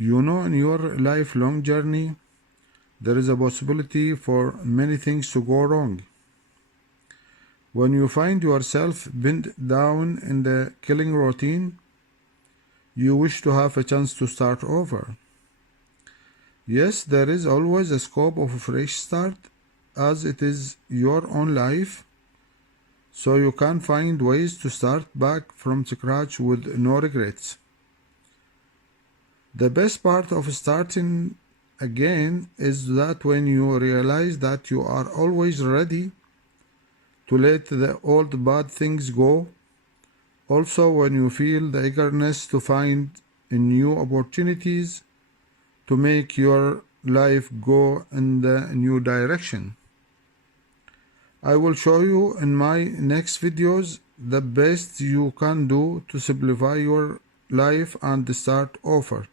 You know, in your lifelong journey, there is a possibility for many things to go wrong. When you find yourself pinned down in the killing routine, you wish to have a chance to start over. Yes, there is always a scope of a fresh start, as it is your own life, so you can find ways to start back from scratch with no regrets. The best part of starting again is that when you realize that you are always ready to let the old bad things go, also when you feel the eagerness to find new opportunities to make your life go in the new direction. I will show you in my next videos the best you can do to simplify your life and start over.